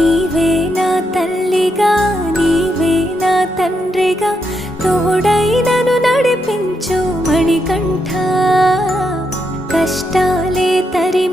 నీవే నా తల్లిగా నీవే నా తండ్రిగా తోడైనను నడిపించు మణికంఠ కష్టాలే తరి